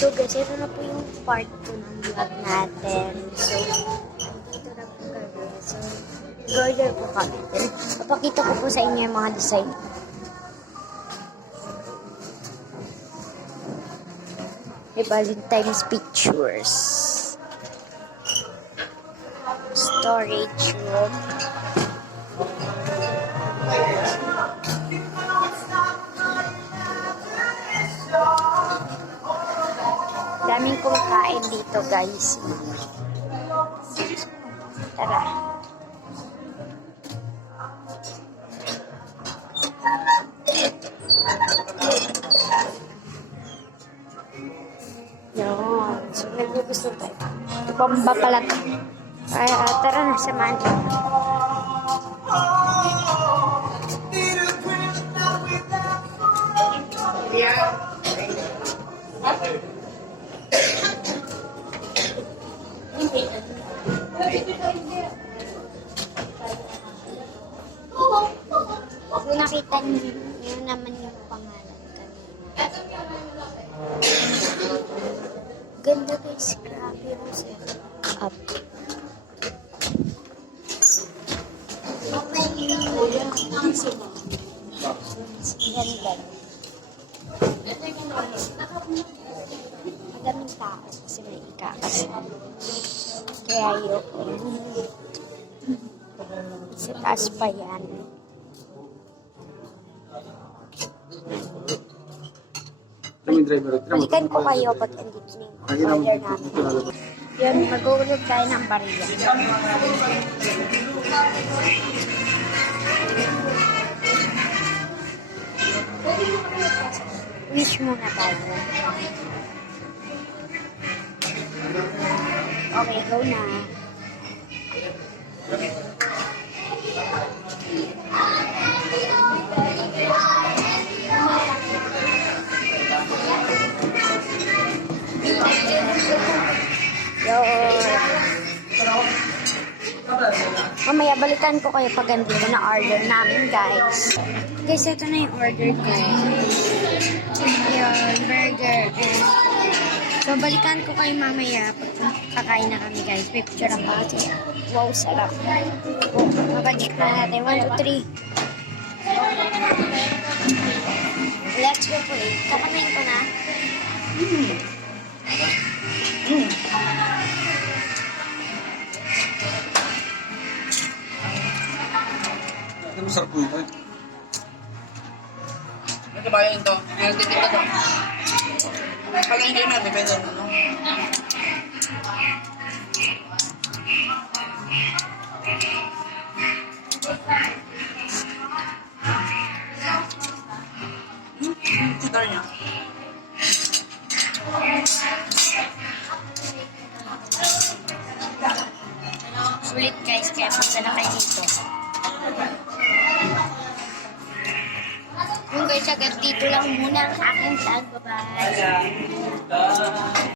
So guys, ito na po yung part 2 ng vlog natin. So, dito na po kami. So, order po kami. Papakita ko po sa inyo yung mga design. The Valentine's pictures. Storage room. Daming kumakain dito, guys. Tara. Yun. So, naggugusto tayo. Bomba pala ito. Ay, tara na, samahan niyo. Kung nakita niyo naman yung pangalan kanina. Ganda guys, grabe yung setup. Ganda. Madaming tao kasi may ikakasal. Kaya yun. Sa taas pa yan. Balikan ko kayo pag andito na yung order namin. Yun, mag-uulog tayo ng bariya. Wish muna tayo. Okay, go na. Mamaya balikan ko kayo pag andito na order namin, guys. Guys, ito na yung order ko. Yung burger. So, balikan ko kayo mamaya pag kakain na kami, guys. Picture ang kasi. Wow, sarap. Oh, mabalik na natin. 1, 2, 3. Let's go po eh. Kakamain ko na. Ano masarap po ito eh? Ito ba yun ito? Yung titik ito? Pag hindi na, depende na, no? Cigar niya. Sulit, guys. Kaya punta na kayo dito. Yung guys, agad dito lang muna ang aking vlog. Bye-bye.